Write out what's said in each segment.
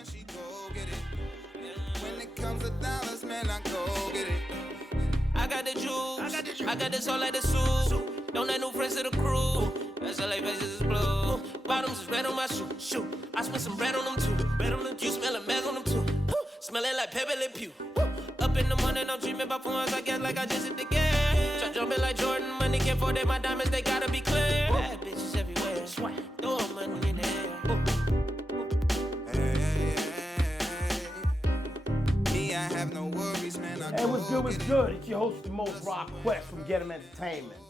and she go get it. When it comes to dollars, man, I go get it. I got the juice, I got this all like the soup. Don't let no friends to the crew. That's LA faces is blue. Bottoms is red on my shoe. I spent some bread on them too. You smelling mess on them too. Smelling like Pepe Le Pew. Up in the morning, I'm dreaming about phones, I guess like I just hit the game. Try jumping like Jordan, money can't afford it, my diamonds, they gotta be clear. Bad bitches everywhere, throw money in the air. Me, I have no worries, man. Hey, what's good, what's good? It's your host, the most RaQuest from Get 'em Entertainment.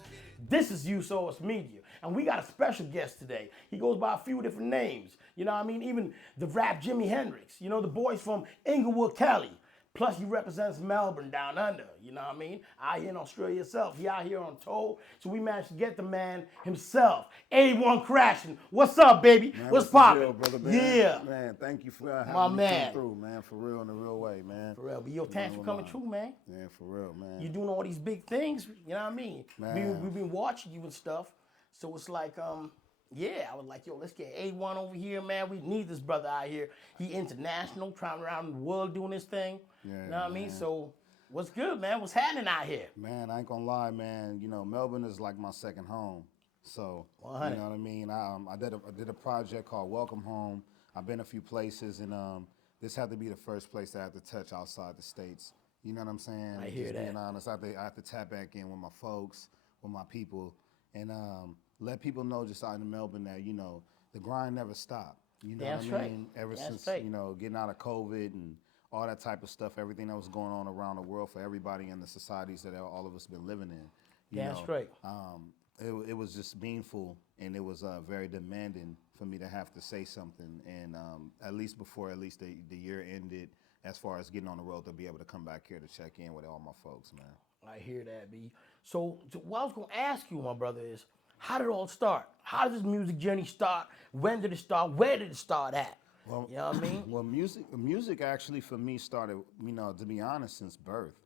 This is USourceMedia, and we got a special guest today. He goes by a few different names, you know what I mean? Even the rap Jimi Hendrix, you know, the boys from Inglewood, Cali. Plus, he represents Melbourne down under, you know what I mean? Out here in Australia itself. He out here on tour, so we managed to get the man himself, A1Krashn. What's up, baby? Man, what's poppin'? Brother, man? Yeah. Man, thank you for having My me man. come through, man, for real, in the real way, man. For real, but yo, thanks for coming through, man. Yeah, for real, man. You doing all these big things, you know what I mean? Man. We've been watching you and stuff, so it's like, yeah, I was like, yo, let's get A1 over here, man. We need this brother out here. He international, traveling around the world doing this thing. Yeah, you know what I mean? So, what's good, man? What's happening out here? Man, I ain't gonna lie, man. You know, Melbourne is like my second home. So, 100. you know what I mean? I did a project called Welcome Home. I've been a few places, and this had to be the first place that I had to touch outside the States. You know what I'm saying? I hear Just that. Being honest, I have to tap back in with my folks, with my people, and let people know just out in Melbourne that, you know, the grind never stopped. You know That's what I right. mean? Ever That's since, right. you know, getting out of COVID and all that type of stuff, everything that was going on around the world for everybody in the societies that all of us been living in. You That's know, right. It was just meaningful, and it was very demanding for me to have to say something. And at least before the year ended, as far as getting on the road, to be able to come back here to check in with all my folks, man. I hear that, B. So what I was going to ask you, my brother, is how did it all start? How did this music journey start? When did it start? Where did it start at? Well, you know what I mean? Well, music actually for me started, you know, to be honest, since birth.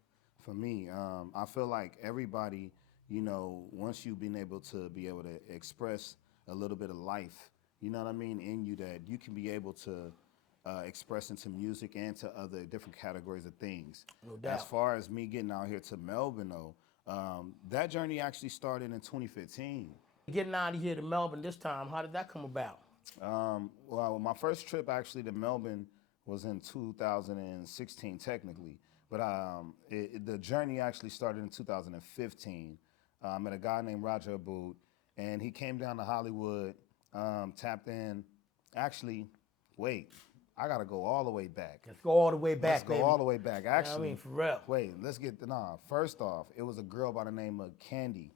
For me, I feel like everybody, you know, once you've been able to express a little bit of life, you know what I mean, in you, that you can be able to express into music and to other different categories of things. No doubt. As far as me getting out here to Melbourne, though, that journey actually started in 2015. Getting out of here to Melbourne this time, how did that come about? Well, my first trip actually to Melbourne was in 2016, technically, but the journey actually started in 2015. I met a guy named Roger Abood, and he came down to Hollywood, tapped in. Actually, wait, I gotta go all the way back. Let's go all the way back, Let's baby. go all the way back. Actually, you know what I mean, for real. Wait, let's get First off, it was a girl by the name of Candy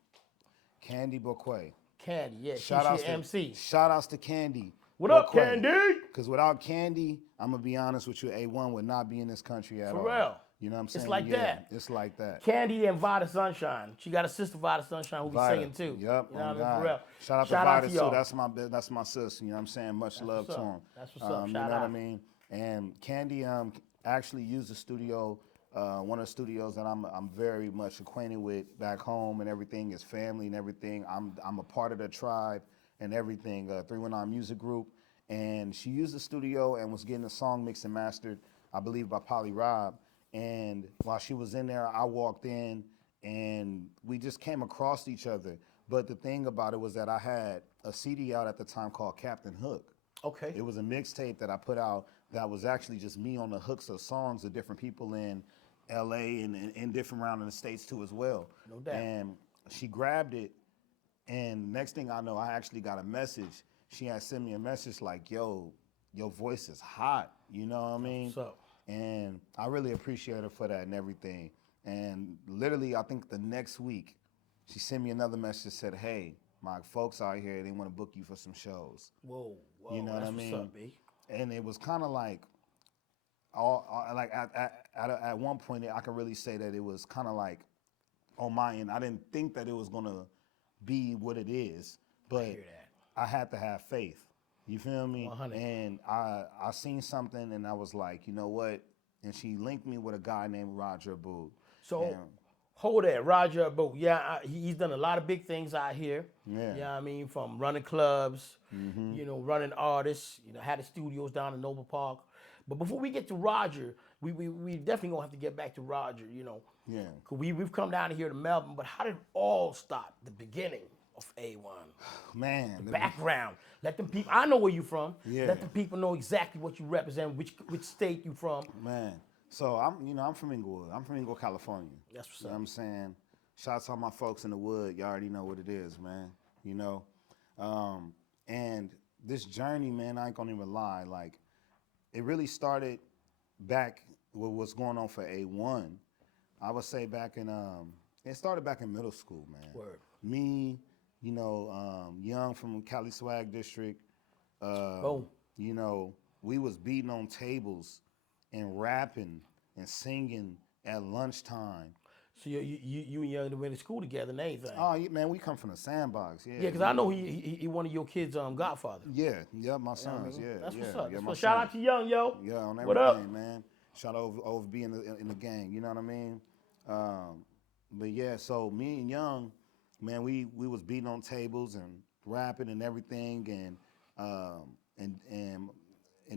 Boquet. Candy, yeah, she's Shout outs your MC. Shout outs to Candy. What up, Candy? Because without Candy, I'm going to be honest with you, A1 would not be in this country at all. For real. You know what I'm saying? It's like that. It's like that. Candy and Vada Sunshine. She got a sister, Vada Sunshine, who be singing too. Yep. You know what I mean? For real. Shout out to Vada too. That's my sister. You know what I'm saying? Much love to him. That's what's up. You Shout know out. what I mean? And Candy actually used the studio. One of the studios that I'm very much acquainted with back home and everything, his family and everything. I'm a part of the tribe and everything, 319 Music Group. And she used the studio and was getting a song mixed and mastered, I believe, by Polly Rob. And while she was in there, I walked in and we just came across each other. But the thing about it was that I had a CD out at the time called Captain Hook. Okay. It was a mixtape that I put out that was actually just me on the hooks of songs of different people in LA and different around in the States too as well. No doubt. And she grabbed it, and next thing I know, I actually got a message. She had sent me a message like, yo, your voice is hot, you know what I mean? What's up? And I really appreciate her for that and everything. And literally, I think the next week, she sent me another message that said, hey, my folks out here, they want to book you for some shows. Whoa, You know what I mean? What's up, B? And it was kind of like, at one point, I can really say that it was kind of like on my end. I didn't think that it was gonna be what it is, but I had to have faith. You feel me? 100. And I seen something, and I was like, you know what? And she linked me with a guy named Roger Abood. So, And Hold that, Roger Bo. Yeah, he's done a lot of big things out here. Yeah. You know what I mean? From running clubs, you know, running artists, you know, had the studios down in Noble Park. But before we get to Roger, we definitely gonna have to get back to Roger, you know. Yeah. Cause we've come down here to Melbourne, but how did it all start? The beginning of A1. Man. Background. Let them people, I know where you from. Yeah. Let the people know exactly what you represent, which state you from. Man. So I'm from Inglewood. I'm from Inglewood, California. That's what's You know up. what I'm saying? Shout out to all my folks in the wood. You already know what it is, man. You know? And this journey, man, I ain't gonna even lie. Like, it really started back with what's going on for A1. I would say back in, it started back in middle school, man. Word. Me, you know, young from Cali Swag District. Boom. You know, we was beating on tables and rapping and singing at lunchtime. So you and Young went to school together and everything. Oh, man, we come from the sandbox. Yeah, Yeah, because I know he one of your kids' godfather. Yeah, my sons. Yeah, That's yeah, what's up. yeah, That's my what, shout out sons. to Young, yo. Yeah, on everything, What up? man. Shout out over being in the gang. You know what I mean? But yeah, so me and Young, man, we was beating on tables and rapping and everything, and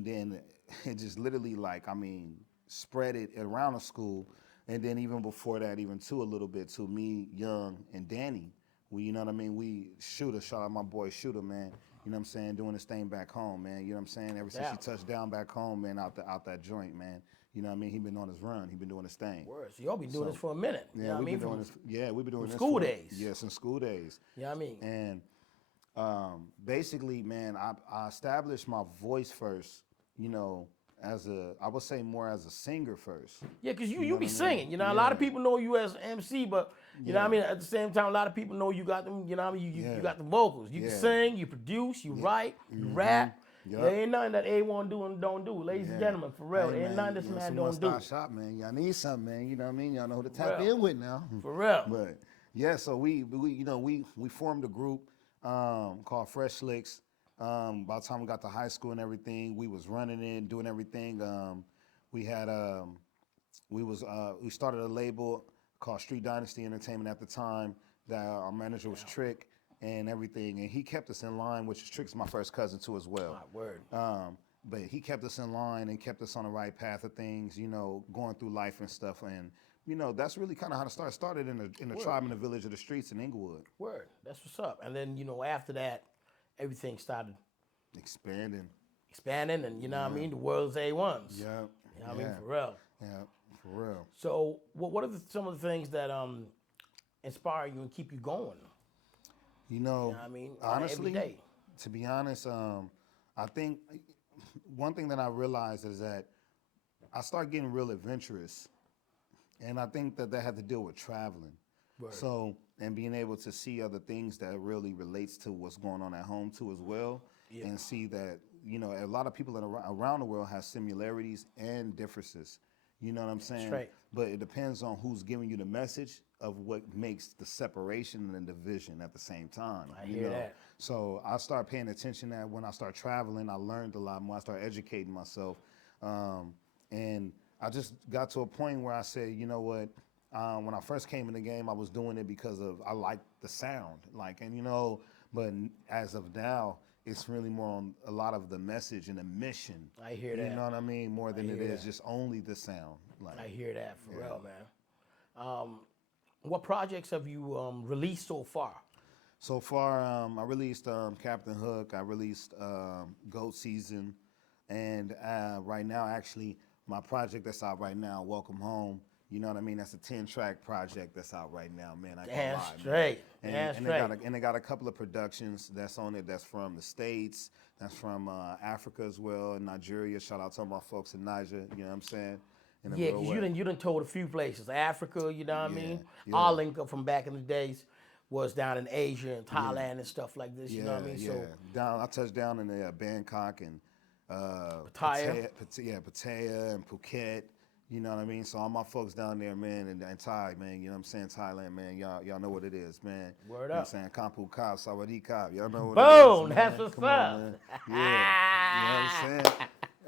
then it just literally, like, I mean, spread it around the school. And then even before that, even too, a little bit to me, Young, and Danny. We, you know what I mean? We Shooter, shout out my boy Shooter, man. You know what I'm saying? Doing his thing back home, man. You know what I'm saying? Ever since he touched down back home, man, out that joint, man. You know what I mean? He been on his run. He been doing his thing. Word. So y'all been doing this for a minute. Yeah, You know what I we've mean? been doing this. Yeah, we've been doing this school for- days. Yeah, since school days. You know what I mean? And basically, man, I established my voice first, you know, I would say more as a singer first. Yeah, because you know be what I mean? singing. You know, a lot of people know you as MC, but you know what I mean? At the same time, a lot of people know you got them, you know what I mean? You got the vocals. You can sing, you produce, you write, you rap. Yep. There ain't nothing that A1 do and don't do. Ladies and gentlemen, for real. Hey, There ain't nothing this man someone don't do. start shop, man. Y'all need something, man. You know what I mean? Y'all know who to tap real. in with now. For real. But yeah, so we you know, we formed a group called Fresh Slicks. By the time we got to high school and everything, we was running it, doing everything. We had we started a label called Street Dynasty Entertainment at the time. That our manager was Trick and everything, and he kept us in line, which Trick's my first cousin too as well. My word. But he kept us in line and kept us on the right path of things, you know, going through life and stuff. And you know, that's really kind of how it started in the tribe, in the village of the streets in Inglewood. Word. That's what's up. And then, you know, after that, everything started Expanding, and you know what I mean? The world's A1s. yeah. You know what I mean? For real. Yeah, for real. So, what are some of the things that inspire you and keep you going? You know, You know what I mean? honestly, Every day. to be honest, I think one thing that I realized is that I started getting real adventurous, and I think that had to deal with traveling. Word. So, and being able to see other things that really relates to what's going on at home too as well, and see that, you know, a lot of people around the world have similarities and differences. You know what I'm saying? right. But it depends on who's giving you the message of what makes the separation and division at the same time. I you hear know? that. So I started paying attention that when I started traveling, I learned a lot more. I started educating myself. And I just got to a point where I said, you know what, when I first came in the game, I was doing it because I liked the sound. And you know, but as of now, it's really more on a lot of the message and the mission. I hear that. You know what I mean? More than it hear is that. just only the sound. I hear that for real, man. What projects have you released so far? So far, I released Captain Hook. I released Goat Season. And right now, actually, my project that's out right now, Welcome Home. You know what I mean? That's a 10-track project that's out right now, man. I can't Damn lie, straight. man. Damn And straight. they got a couple of productions that's on it that's from the States, that's from Africa as well, and Nigeria. Shout out to all my folks in Niger, you know what I'm saying? In a Yeah, real because way. you done told a few places. Africa, you know what I mean? yeah. Our link up from back in the days was down in Asia and Thailand and stuff like this, you know what I mean? Yeah. So I touched down in Bangkok and Pattaya. Pattaya and Phuket. You know what I mean? So all my folks down there, man, and Thai, man, you know what I'm saying? Thailand, man, y'all know what it is, man. Word You know up. what I'm saying? Kampu Kap, Sawadee Kap. Y'all know what Boom, it is, that's man. what's Come on, up. man. Yeah. You know what I'm saying?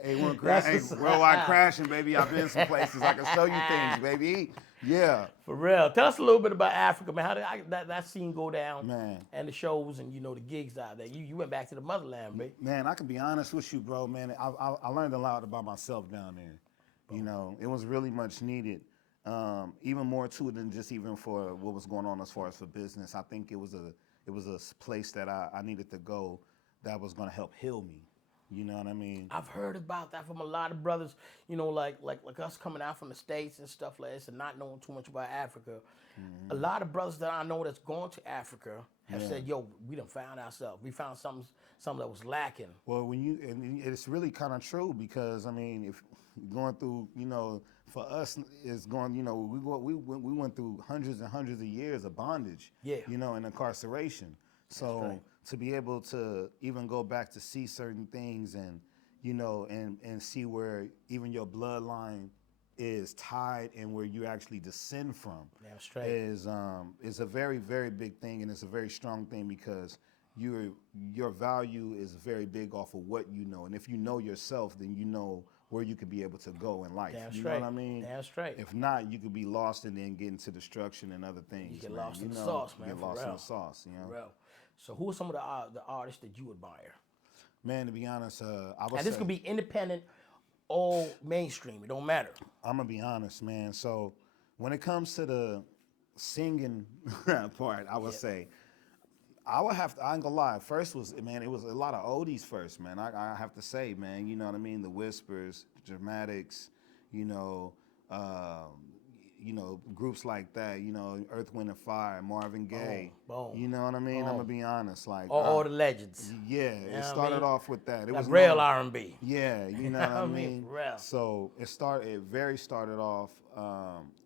A1 That's Krashn, what's worldwide crashing, baby. I've been some places. I can show you things, baby. Yeah. For real. Tell us a little bit about Africa, man. How did that scene go down? Man. And the shows and, the gigs out there. You went back to the motherland, baby. Man, I can be honest with you, bro, man. I learned a lot about myself down there. It was really much needed. Even more too than just even for what was going on as far as for business. I think it was a place that I needed to go that was gonna help heal me. You know what I mean? I've heard about that from a lot of brothers, like us coming out from the States and stuff like this and not knowing too much about Africa. Mm-hmm. A lot of brothers that I know that's gone to Africa have said, yo, we done found ourselves. We found something that was lacking. Well, and it's really kind of true because, I mean, if going through, for us, it's going, we went through hundreds and hundreds of years of bondage, and incarceration. So to be able to even go back to see certain things and, and see where even your bloodline is tied and where you actually descend from is a very, very big thing, and it's a very strong thing because your value is very big off of what you know. And if you know yourself, then you know where you could be able to go in life. Damn you straight. know what I mean? Damn straight. If not, you could be lost and then get into destruction and other things. You get man. lost in the sauce, man. You get lost in the sauce, For real. So who are some of the artists that you admire? Man, to be honest, I would And this could be independent or mainstream. It don't matter. I'm going to be honest, man. So when it comes to the singing part, I would say, I ain't gonna lie. First it was a lot of oldies first, man. I have to say, man, you know what I mean? The Whispers, Dramatics, groups like that, Earth, Wind and Fire, Marvin Gaye. Boom. You know what I mean? I'm gonna be honest. Like all the legends. Yeah, it started off with that. It was real R&B. Yeah, you know what I mean? Real. So it started off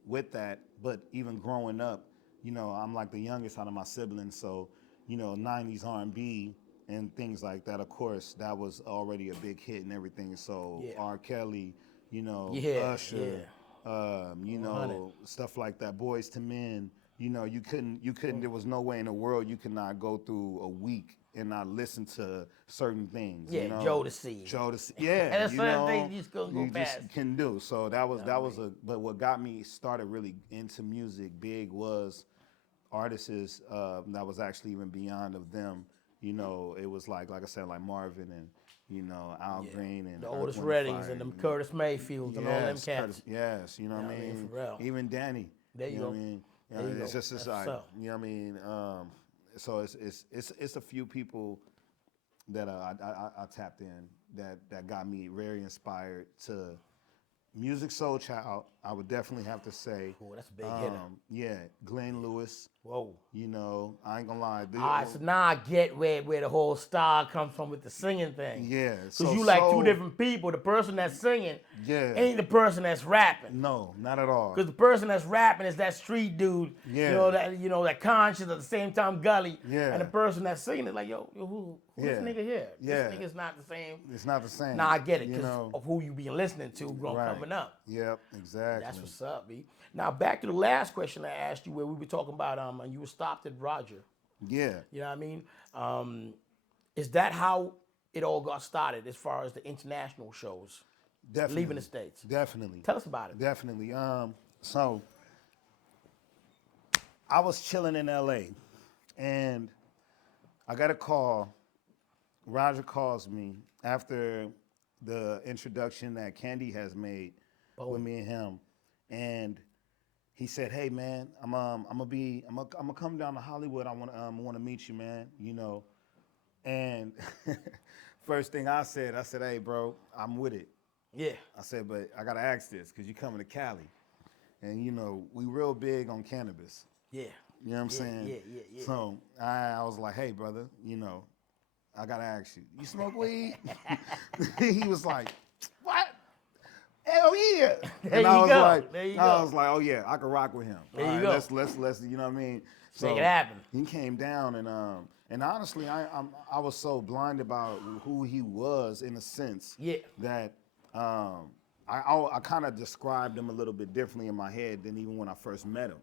with that, but even growing up, I'm like the youngest out of my siblings, so 90s R&B and things like that, of course, that was already a big hit and everything. So R. Kelly, Usher, stuff like that, Boys to Men, you couldn't, there was no way in the world you could not go through a week and not listen to certain things. Yeah, Jodeci. Yeah. And that's certain things you just couldn't go past. Just can do. So but what got me started really into music big was artists that was actually even beyond of them. It was like I said, like Marvin and Al Green and the Otis Reddings and them Curtis Mayfields and all them cats. Yes, you know what I mean? For real. Even Danny. There you go. What I mean? It's just like, you know what I mean? So it's a few people that I tapped in that got me very inspired to Music Soul Child. I would definitely have to say. Oh, that's a big hitter. Yeah, Glenn Lewis. Whoa. I ain't gonna lie. All right, so now I get where the whole style comes from with the singing thing. Yeah. Because you like two different people. The person that's singing ain't the person that's rapping. No, not at all. Because the person that's rapping is that street dude. Yeah. That conscious at the same time gully. Yeah. And the person that's singing is like, who's this nigga here? Yeah. This nigga's not the same. It's not the same. Now I get it because of who you been listening to coming up. Yep, exactly. That's what's up, B. Now back to the last question I asked you, where we were talking about and you were stopped at Roger. Yeah. You know what I mean? Is that how it all got started as far as the international shows? Definitely. Leaving the States. Definitely. Tell us about it. Definitely. So I was chilling in LA and I got a call. Roger calls me after the introduction that Candy has made with me and him, and he said, "Hey man, I'm gonna come down to Hollywood. I want to meet you, man. And first thing I said, "Hey bro, I'm with it." Yeah. I said, "But I gotta ask this because you coming to Cali, and we real big on cannabis. Yeah. You know what I'm saying? Yeah. So I was like, hey brother, I gotta ask you, you smoke weed?" He was like, "What? Hell yeah!" And I was like, "Oh yeah, I can rock with him. There you go. Let's you know what I mean?" So make it happen. He came down and honestly, I was so blind about who he was in a sense that I kind of described him a little bit differently in my head than even when I first met him.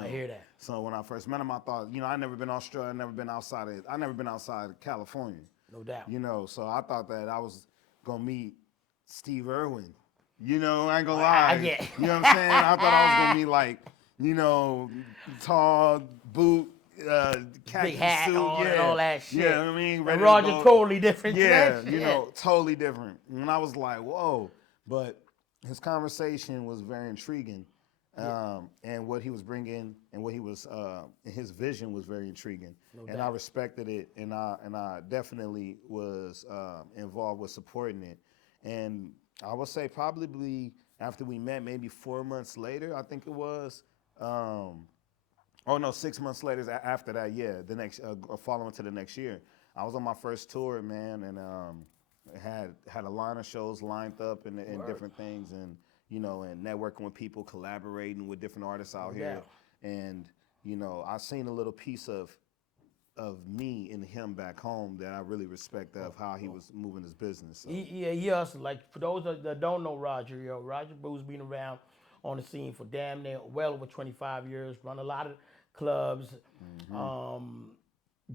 I hear that. So when I first met him, I thought, I never been Australia, I never been outside of California. No doubt. So I thought that I was gonna meet Steve Irwin, You know, I ain't gonna lie. Yeah. You know what I'm saying? I thought I was gonna be like, you know, tall boot, khaki Big hat suit, on and all that shit. Yeah, you know what I mean? And Ready to Roger go. totally different. Yeah, Shit. you know, totally different. And I was like, whoa. But his conversation was very intriguing. And what he was bringing and what he was, his vision was very intriguing. And I respected it, and I definitely was involved with supporting it. And I would say probably after we met, maybe 4 months later, I think it was. 6 months later after that, yeah, the next following to the next year. I was on my first tour, man, and had a line of shows lined up and different things, and you know, and networking with people, collaborating with different artists out here, and you know, I seen a little piece of me in him back home that I really respect of how he was moving his business. So. He hustled. Like, for those that don't know Roger, Roger Boo's been around on the scene for damn near well over 25 years, run a lot of clubs, done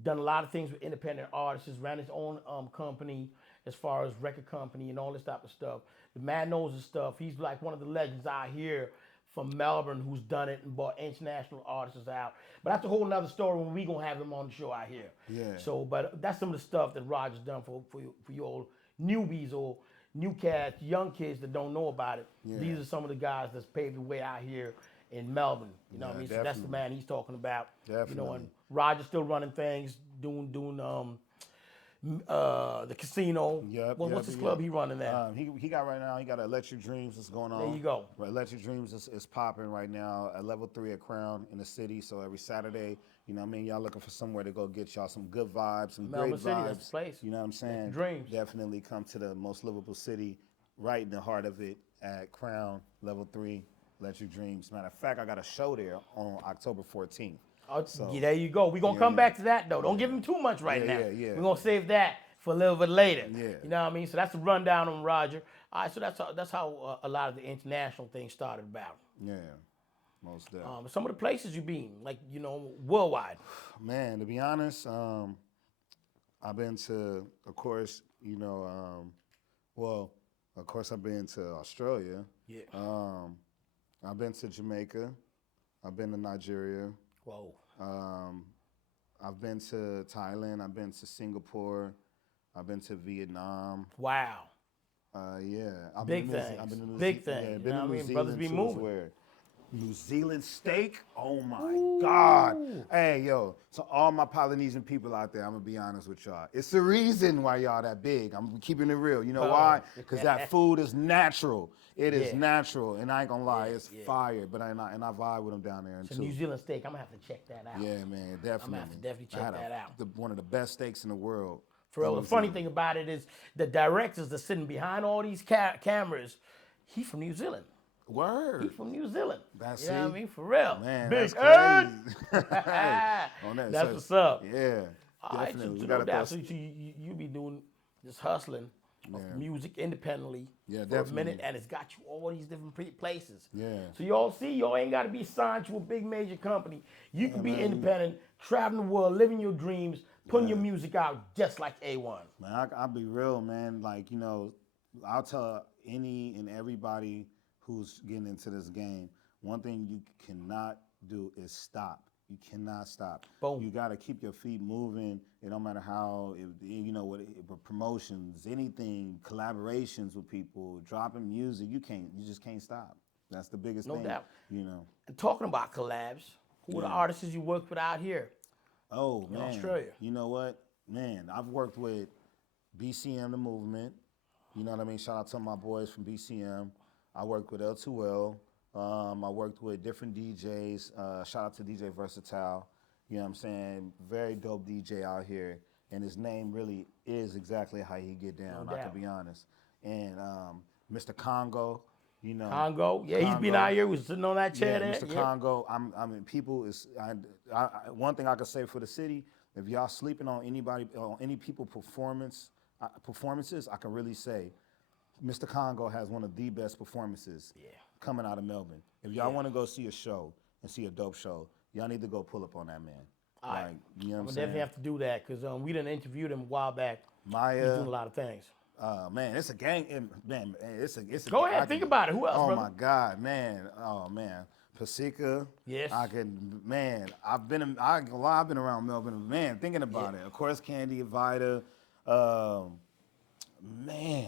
a lot of things with independent artists, ran his own company as far as record company and all this type of stuff. The man knows his stuff. He's like one of the legends out here from Melbourne who's done it and brought international artists out. But that's a whole nother story when we gonna have him on the show out here. Yeah. So, but that's some of the stuff that Roger's done for you old newbies or new cats, young kids that don't know about it. Yeah. These are some of the guys that's paved the way out here in Melbourne. You know what I mean? So that's the man he's talking about. Definitely. You know, and Roger's still running things, doing the casino. What's his club he running now? He got right now, he got Electric Dreams that's going on. There you go. Right, Electric Dreams is popping right now at level 3 at Crown in the city. So every Saturday, you know what I mean, y'all looking for somewhere to go get y'all some good vibes, some Melbourne great City, vibes. that's the place. You know what I'm saying? Dreams. Definitely come to the most livable city, right in the heart of it at Crown, level 3, Electric Dreams. Matter of fact, I got a show there on October 14th. Yeah, there you go. We're going to come back to that, though. Don't give him too much right now. Yeah. We're going to save that for a little bit later. Yeah. You know what I mean? So that's a rundown on Roger. All right, so that's how a lot of the international things started about. Yeah, most definitely. Some of the places you've been, like, you know, worldwide. Man, to be honest, I've been to, of course, you know, of course I've been to Australia. Yeah. I've been to Jamaica. I've been to Nigeria. Whoa. I've been to Thailand. I've been to Singapore. I've been to Vietnam. Wow. Yeah. Big things. I've been to Big Zealand. things. Yeah, You been know to what I New mean? Zealand Brothers be too, moving. where New Zealand steak? Oh my God. Hey, yo, so all my Polynesian people out there, I'm gonna be honest with y'all. It's the reason why y'all that big. I'm keeping it real. You know why? Because that food is natural. It is natural, and I ain't gonna lie, it's fire. But I vibe with them down there So too. New Zealand steak, I'm gonna have to check that out. Yeah, man, definitely. I'm gonna have to definitely I check had that out. one of the best steaks in the world. For real, the funny thing about it is the directors that's sitting behind all these cameras, he's from New Zealand. Word. He's from New Zealand. That's you know it. what I mean? For real. Man, Big that's Ed. crazy. On that, That's so- what's up. Yeah, All right, definitely. so We no gotta doubt. throw- So you be doing this hustling of music independently Yeah, for a definitely. minute, and it's got you all these different places. Yeah. So y'all ain't got to be signed to a big major company. You can be independent, traveling the world, living your dreams, putting your music out just like A1. Man, I'll be real, man. Like, you know, I'll tell any and everybody who's getting into this game, one thing you cannot do is stop. You cannot stop. Boom. You got to keep your feet moving. It don't matter how, you know, what promotions, anything, collaborations with people, dropping music. You just can't stop. That's the biggest thing. No doubt. You know. And talking about collabs, who are the artists you worked with out here? Oh, in man. Australia? You know what? Man, I've worked with BCM, the movement. You know what I mean? Shout out to my boys from BCM. I worked with L2L. I worked with different DJs. Shout out to DJ Versatile. You know what I'm saying? Very dope DJ out here. And his name really is exactly how he get down, No I doubt. can be honest. And Mr. Congo, you know. Congo? Yeah, he's been out here. Was sitting on that chair there. Mr. Congo. I mean, people is. One thing I could say for the city, if y'all sleeping on anybody, on any people performances, I can really say, Mr. Congo has one of the best performances coming out of Melbourne. If y'all want to go see a show and see a dope show, y'all need to go pull up on that man. All right. Like, you know what I'm I'm saying? definitely have to do that because we done interviewed him a while back. My He's doing a lot of things. Man, it's a gang. Man, it's a. Go ahead, think about it. Who else, Oh brother? my God, man. Oh man, Pasica. Yes. Man, I've been around Melbourne. Man, thinking about it. Of course, Candy, Vida. Man,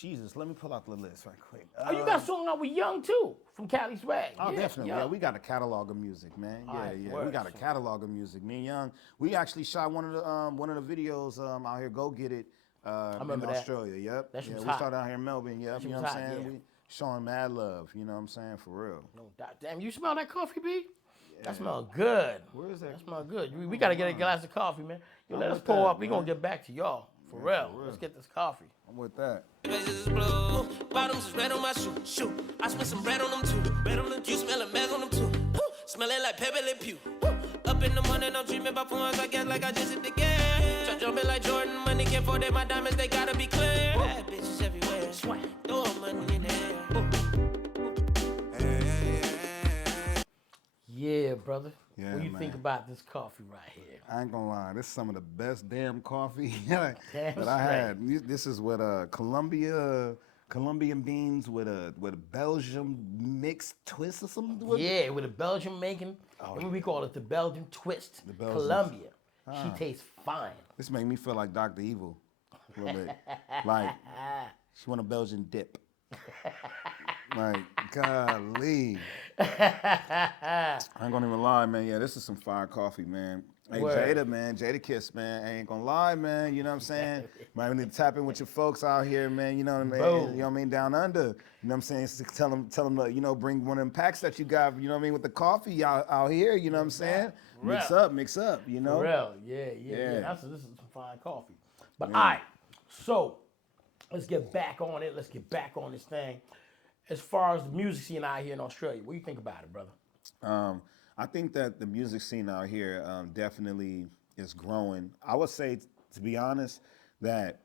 Jesus, let me pull out the list right quick. Oh, you got a song out with Young too from Cali Swag. Oh, Yeah, definitely. Young. Yeah, we got a catalog of music, man. Yeah, Alright, yeah. word. We got a catalog of music. Me and Young, we actually shot one of the videos out here. Go Get It. In remember that. Australia. Yep. That shit was we hot. started out here in Melbourne. Yep. shit You know was what I'm hot, saying? yeah. We showing mad love. You know what I'm saying? For real. No doubt. Damn, you smell that coffee, B? That smells good. Where is that? That smells good. We got to get a glass of coffee, man. You I'm let us with pour that, up. We going to man. get back to y'all. For real. Let's get this coffee. I'm with that. Faces is blue. Bottoms is red on my shoe. Shoot, I spent some bread on them too. Bread on them. You smell a mess on them too. Smelling like Pepe Le Pew. Up in the morning, I'm dreaming about phones. I guess like I just hit the gas. Try jumping like Jordan. Money can't afford it. My diamonds, they gotta be clear. Bad bitches everywhere. Swing. Throw money in the air. Yeah, brother. Yeah, what do you man. think about this coffee right here? I ain't gonna lie, this is some of the best damn coffee that Damn I had. This is with Colombian beans with a Belgium mixed twist or something. Yeah, with a Belgian making. And we call it the Belgian twist. The Belgians. Colombia. She tastes fine. This made me feel like Dr. Evil a little bit. Like, she want a Belgian dip. Like, golly. I ain't gonna even lie, man. Yeah, this is some fire coffee, man. Hey, Word. Jada, man. Jada Kiss, man. I ain't gonna lie, man. You know what I'm saying? Might need to tap in with your folks out here, man. You know what I mean? Boom. You know what I mean? Down under. You know what I'm saying? Tell them to, you know, bring one of them packs that you got, you know what I mean, with the coffee out here. You know what I'm saying? Mix up, you know? For real. Yeah. This is some fine coffee. But Yeah. all right, so let's get back on it. Let's get back on this thing. As far as the music scene out here in Australia, what do you think about it, brother? I think that the music scene out here definitely is growing. I would say, to be honest, that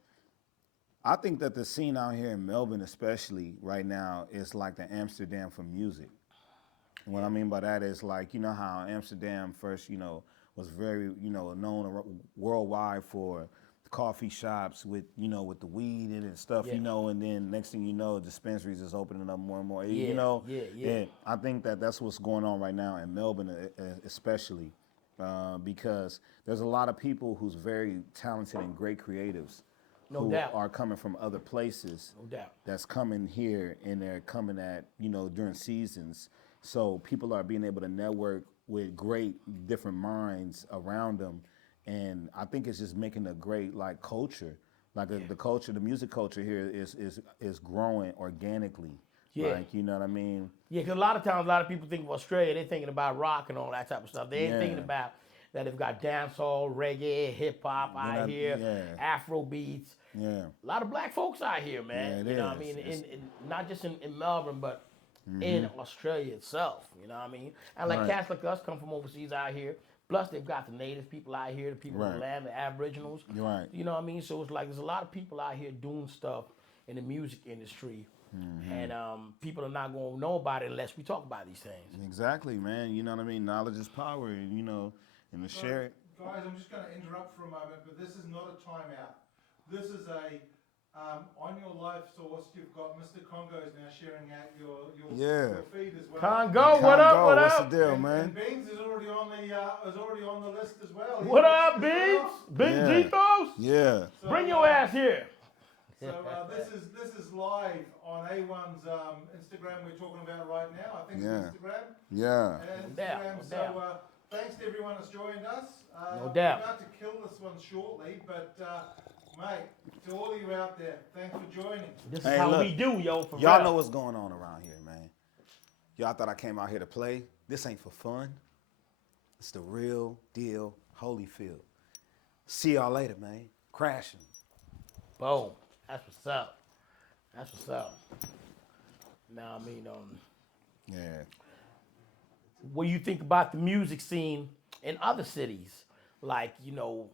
I think that the scene out here in Melbourne, especially right now, is like the Amsterdam for music. And what I mean by that is like, you know how Amsterdam first, you know, was very, you know, known worldwide for coffee shops with, you know, with the weed in it and stuff, you know, and then next thing you know, dispensaries is opening up more and more, you know. And I think that that's what's going on right now in Melbourne, especially because there's a lot of people who's very talented and great creatives who are coming from other places. No doubt. That's coming here and they're coming at, you know, during seasons. So people are being able to network with great different minds around them. And I think it's just making a great like culture, like the culture, the music culture here is growing organically. Yeah. Like, you know what I mean? Yeah, because a lot of times, a lot of people think of Australia, they're thinking about rock and all that type of stuff. They ain't thinking about that they've got dancehall, reggae, hip hop out here, Afro beats. Yeah. A lot of black folks out here, man. Yeah, you know what I mean? In not just in Melbourne, but in Australia itself. You know what I mean? And like cats like us come from overseas out here. Plus, they've got the native people out here, the people of the land, the aboriginals. You're right. You know what I mean? So it's like there's a lot of people out here doing stuff in the music industry. And people are not going to know about it unless we talk about these things. Exactly, man. You know what I mean? Knowledge is power, and, you know, and to share it. Guys, I'm just going to interrupt for a moment, but this is not a timeout. This is a, on your live source, you've got Mr. Congo's now sharing out your feed as well. Congo, what up, what What's up? the deal, And man? Beans is already on the list as well. What up, Beans? Big Jitos? Yeah. So, Bring your ass here. So this is live on A1's Instagram. We're talking about right now. I think it's Instagram. Yeah. And No doubt, Instagram. no doubt. So thanks to everyone that's joined us. No doubt. We're about to kill this one shortly, but mate, to all of you out there, thanks for joining. This is how we do, yo, for Y'all real. know what's going on around here, man. Y'all thought I came out here to play. This ain't for fun. It's the real deal, Holyfield. See y'all later, man. Crashing. Boom. That's what's up. That's what's up. Now, I mean, Yeah. what do you think about the music scene in other cities? Like, you know,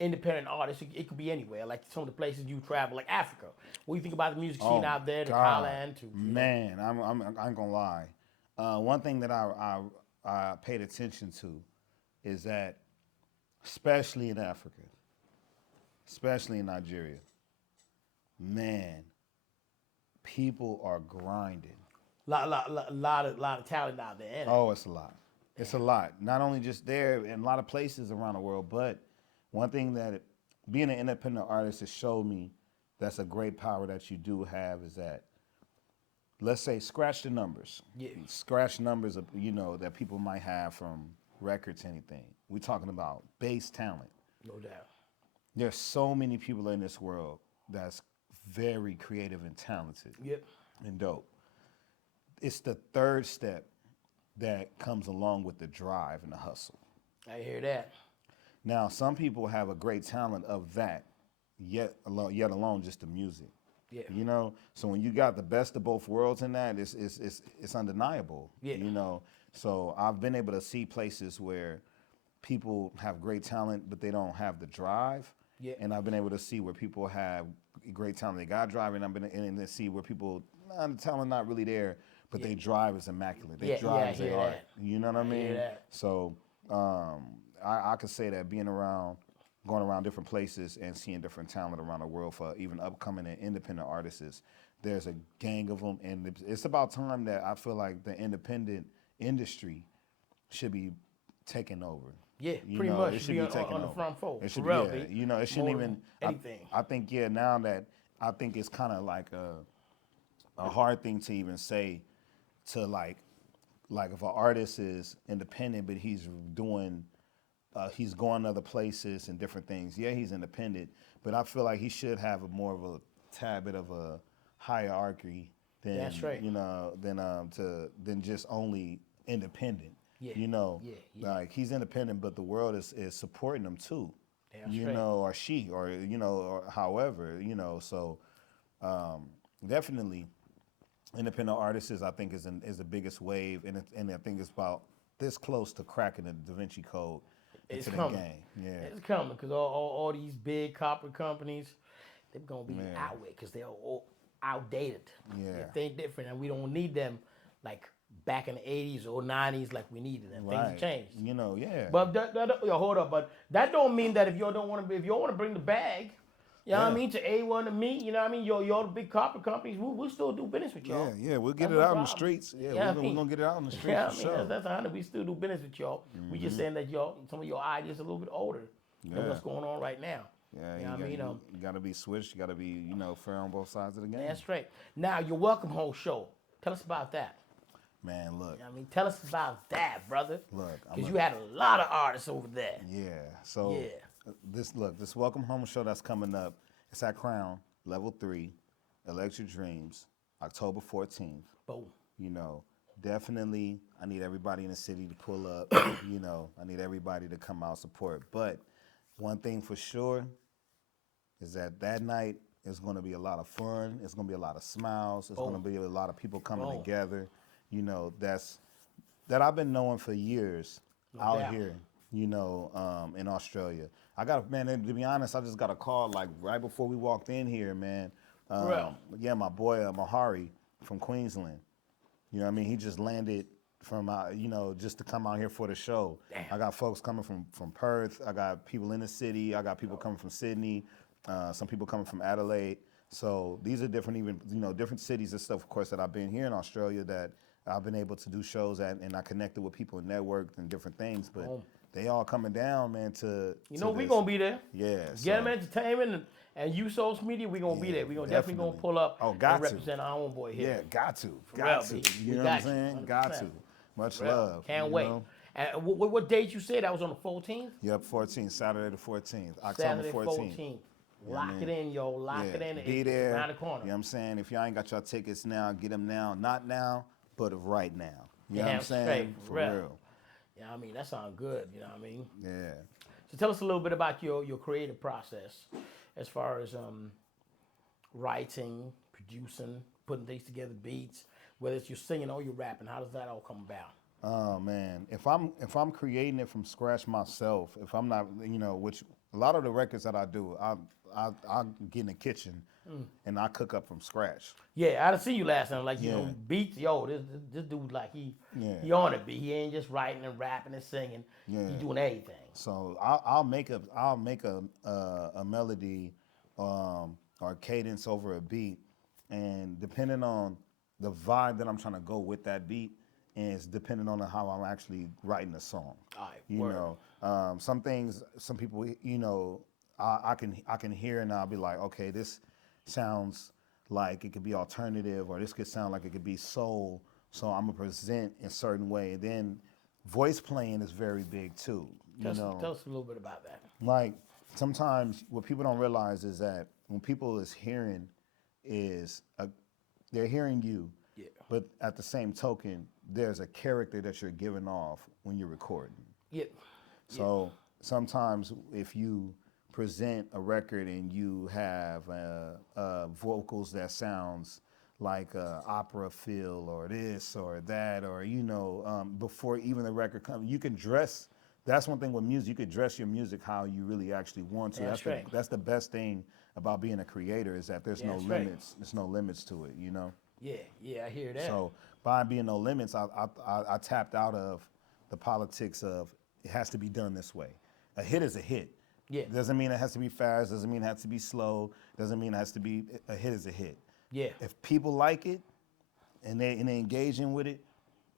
independent artists, it could be anywhere. Like some of the places you travel, like Africa. What do you think about the music scene out there, to Thailand, to Man, I ain't gonna lie. One thing that I paid attention to is that, especially in Africa, especially in Nigeria, man, people are grinding. Lot of talent out there. Ain't it? Oh, it's a lot. It's a lot. Not only just there in a lot of places around the world, but one thing that being an independent artist has showed me that's a great power that you do have is that, let's say, scratch the numbers. Yeah. Scratch numbers of, that people might have from records, anything. We're talking about bass talent. No doubt. There's so many people in this world that's very creative and talented. Yep. And dope. It's the third step that comes along with the drive and the hustle. I hear that. Now, some people have a great talent of that, yet alone just the music. Yeah. So when you got the best of both worlds in that, it's undeniable. Yeah. So I've been able to see places where people have great talent, but they don't have the drive. Yeah. And I've been able to see where people have great talent, they got drive, and I've been able to see where people, the talent not really there, but they drive is immaculate. They drive is their art. You know what I mean? hear that. So I could say that going around different places and seeing different talent around the world for even upcoming and independent artists, there's a gang of them, and it's about time that I feel like the independent industry should be taken over. Yeah, pretty much. It should be taken on the over. front fold. It should For real, be, B. it shouldn't More even. than anything. I think now that I think it's kind of like a hard thing to even say to like if an artist is independent but he's doing he's going other places and different things. Yeah, he's independent, but I feel like he should have more of a tad bit of a hierarchy than That's right. than just only independent. Yeah. Yeah. Like he's independent, but the world is supporting him too. That's right. Or she, or or however, So definitely, independent artists, I think, is the biggest wave, and I think it's about this close to cracking the Da Vinci Code into the game. Yeah, it's coming because all these big corporate companies, they're gonna be out with because they're all outdated. Yeah. They think different, and we don't need them like back in the 80s or 90s like we needed them. Things have changed. Yeah. But hold up. But that don't mean that if you don't want to bring the bag, you know what I mean, to A1 to me, you know what I mean, y'all the big corporate companies, we'll still do business with y'all. Yeah, we'll get That's it no out in the problem. streets. Yeah, Yeah, we're gonna get it out in the streets Yeah, for sure. that's 100. We still do business with y'all. We just saying that some of your ideas are a little bit older than what's going on right now. Yeah, You know what I mean? you gotta be switched. You gotta be, fair on both sides of the game. That's right. Now, your Welcome Home show. Tell us about that. Man, look. You know what I mean, tell us about that, brother. Look, Because you had a lot of artists over there. Yeah. So this Welcome Home show that's coming up. It's at Crown Level 3, Electric Dreams, October 14th. Boom. Definitely, I need everybody in the city to pull up. I need everybody to come out support. But one thing for sure is that night is going to be a lot of fun. It's going to be a lot of smiles. It's going to be a lot of people coming together. That I've been knowing for years here, in Australia. To be honest, I just got a call like right before we walked in here, man. Yeah, my boy Mahari from Queensland. You know what I mean? He just landed from, just to come out here for the show. Damn. I got folks coming from Perth. I got people in the city. I got people coming from Sydney. Some people coming from Adelaide. So these are different, different cities and stuff, of course, that I've been here in Australia that I've been able to do shows at, and I connected with people and networked and different things. But they all coming down, man, to we going to be there. Yeah. Get them entertainment and USourceMedia, we going to be there. We going to definitely going to pull up and represent our own boy here. Yeah, got to. You know what I'm saying? 100%. Got to. Much love. Can't wait. And what date you said? That was on the 14th? Yep, 14th, Saturday the 14th, October Saturday 14th. Lock it in, yo. Lock it in. Be there. Around the corner. You know what I'm saying? If y'all ain't got your tickets now, get them now. Not now, but right now. You know what I'm saying? Straight, for real. Yeah, I mean, that sounds good. You know what I mean? Yeah. So tell us a little bit about your creative process as far as writing, producing, putting things together, beats, whether it's you singing or you rapping. How does that all come about? Oh man, if I'm creating it from scratch myself, if I'm not, which a lot of the records that I do, I get in the kitchen and I cook up from scratch. Yeah, I done see you last time. Like beats, this dude like he on it. He ain't just writing and rapping and singing. Yeah. He doing everything. So I'll make a melody, or cadence over a beat, and depending on the vibe that I'm trying to go with that beat, is depending on how I'm actually writing the song. You know, some things, some people, you know, I can hear and I'll be like, okay, this sounds like it could be alternative, or this could sound like it could be soul. So I'm gonna present in a certain way. And then voice playing is very big too. Tell us a little bit about that. Like sometimes what people don't realize is that when people is hearing they're hearing you, but at the same token, there's a character that you're giving off when you're recording. So sometimes if you present a record and you have vocals that sounds like opera feel or this or that, or, you know, before even the record comes, you can dress. That's one thing with music. You could dress your music how you really actually want to. That's the best thing about being a creator, is that there's no limits. There's no limits to it, you know? Yeah, I hear that. So by being no limits, I tapped out of the politics of it has to be done this way. A hit is a hit. Doesn't mean it has to be fast. Doesn't mean it has to be slow. Doesn't mean it has to be, a hit is a hit. If people like it and they engaging with it,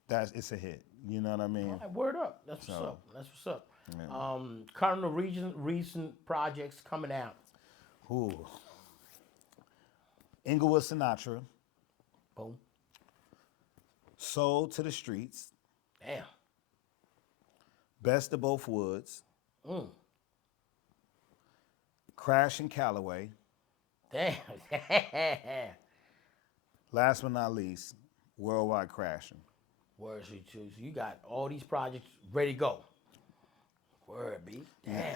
it's a hit. You know what I mean? Word up. That's what's up. That's what's up. Yeah. Current recent projects coming out. Inglewood Sinatra. Boom. Soul to the Streets. Damn. Best of Both Woods. Crash and Calloway. Damn. Last but not least, Worldwide Crashing. Word, so you got all these projects ready to go. Word, B. Damn.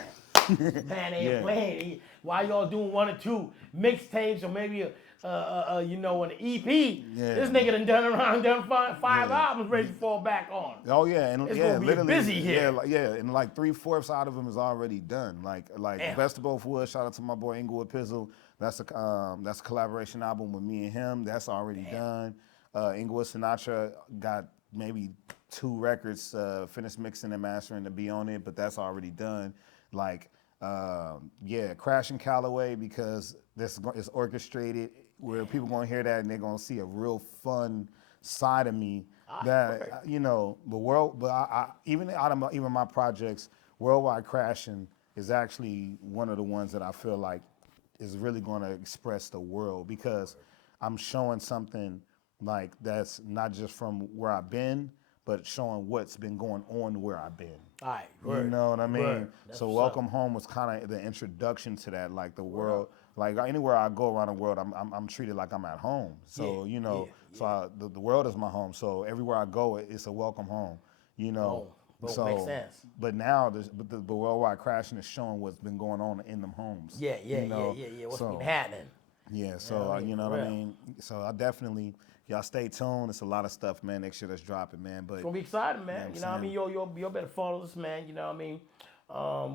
Man, they ain't playing. Why y'all doing 1 or 2 mixtapes or maybe you know, an EP? This nigga done 5 albums ready to fall back on. Oh yeah, and it's gonna be literally busy here. And like 3/4 out of them is already done. Like Best of Both Woods. Shout out to my boy Inglewood Pizzle. That's a collaboration album with me and him. That's already done. Inglewood Sinatra got maybe 2 records finished mixing and mastering to be on it, but that's already done. Like Crash and Calloway, because this is orchestrated where people gonna hear that and they're gonna see a real fun side of me that you know. Even out of even my projects, Worldwide Crashing is actually one of the ones that I feel like is really gonna express the world, because I'm showing something like that's not just from where I've been, but showing what's been going on where I've been. All right, you know what I mean? So Welcome Home was kind of the introduction to that, like the world. Like anywhere I go around the world, I'm treated like I'm at home. So you know, the world is my home. So everywhere I go, it's a welcome home. You know. So makes sense. But now the Worldwide Crashing is showing what's been going on in them homes. What's been happening? So you know what I mean? So I definitely, y'all stay tuned. It's a lot of stuff, man, next year that's dropping, man. But it's gonna be exciting, man. You know what I mean? Y'all better follow this man, you know what I mean?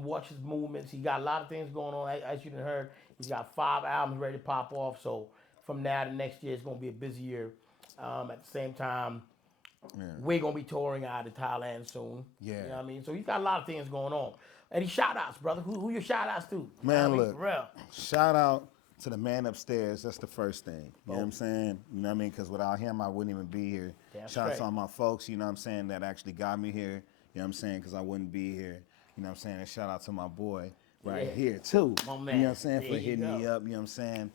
Watch his movements. He got a lot of things going on. As you done heard, he's got 5 albums ready to pop off. So from now to next year, it's gonna be a busy year. At the same time, we're gonna be touring out of Thailand soon. You know what I mean? So he's got a lot of things going on. Any shout outs, brother? Who your shout outs to? Man, look, shout out to the man upstairs. That's the first thing. You know what I'm saying? You know what I mean? Because without him, I wouldn't even be here. Shout out to all my folks, you know what I'm saying, that actually got me here. You know what I'm saying? Because I wouldn't be here. You know what I'm saying? And shout out to my boy here, too. My man. You know what I'm saying? For hitting me up. You know what I'm saying?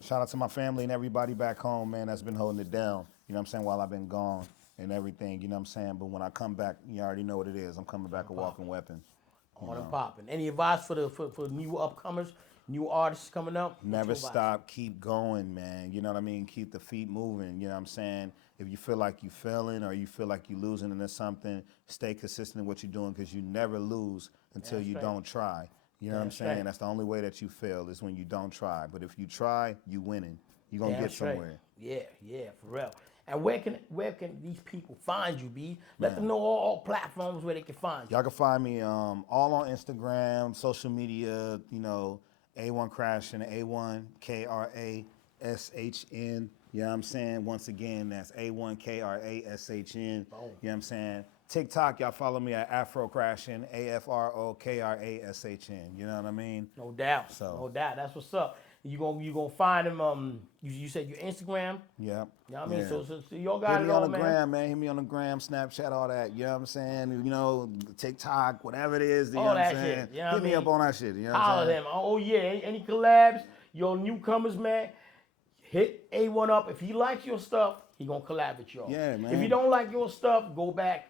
Shout out to my family and everybody back home, man, that's been holding it down. You know what I'm saying? While I've been gone and everything. You know what I'm saying? But when I come back, you already know what it is. I'm coming back a walking weapon. On and popping. Any advice for new upcomers, new artists coming up? Never stop. Keep going, man. You know what I mean? Keep the feet moving. You know what I'm saying? If you feel like you're failing or you feel like you're losing into something, stay consistent in what you're doing, because you never lose until you don't try. You know what I'm saying? That's the only way that you fail, is when you don't try. But if you try, you winning. You're going to get somewhere. Yeah, for real. And where can these people find you, B? Let them know all platforms where they can find you. Y'all can find me all on Instagram, social media, you know, A1Krashn, A1Krashn. You know what I'm saying? Once again, that's A1Krashn. You know what I'm saying? TikTok, y'all follow me at A1Krashn, AFROKRASHN. You know what I mean? No doubt. So- No doubt. That's what's up. You gonna find him. You said your Instagram. Yep. You know what I mean? Yeah. So y'all got Hit it me all, on the man. gram, man. Hit me on the gram, Snapchat, all that. You know what I'm saying? You know, TikTok, whatever it is. You All know what that I'm saying? shit, you know what Hit I me mean? up on that shit. You know what Holler I'm at saying? them. Oh yeah, any collabs? Your newcomers, man. Hit A1 up. If he likes your stuff, he gonna collab with y'all. Yeah, man. If he don't like your stuff, go back,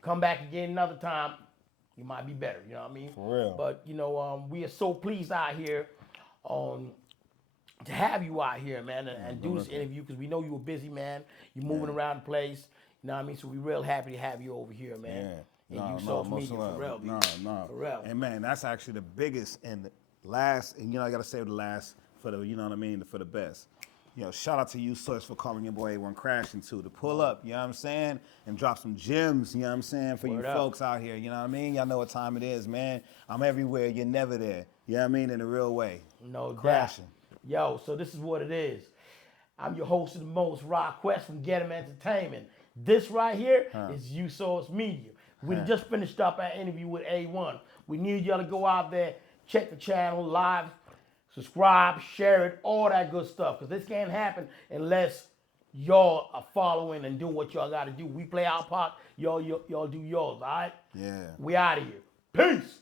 come back again another time. You might be better. You know what I mean? For real. But you know, we are so pleased out here, to have you out here, man, and do this interview because we know you a busy man. You're moving around the place. You know what I mean? So we real happy to have you over here, man. Yeah. And No, USource most Media, love. for real, No, B. no. For real. And man, that's actually the biggest and the last, and you know, I gotta save the last for the, you know what I mean, for the best. You know, shout out to USource for calling your boy A1Krashn too, to pull up, you know what I'm saying, and drop some gems, you know what I'm saying, for Word you up. folks out here, you know what I mean? Y'all know what time it is, man. I'm everywhere, you're never there, you know what I mean, in a real way. No doubt. Crashing. Yo, so this is what it is. I'm your host of the most, RaQuest from Get 'em Entertainment. This right here is USource Media. We just finished up our interview with A1. We need y'all to go out there, check the channel, live, subscribe, share it, all that good stuff. Because this can't happen unless y'all are following and doing what y'all got to do. We play our part, y'all do yours, all right? Yeah. We out of here. Peace.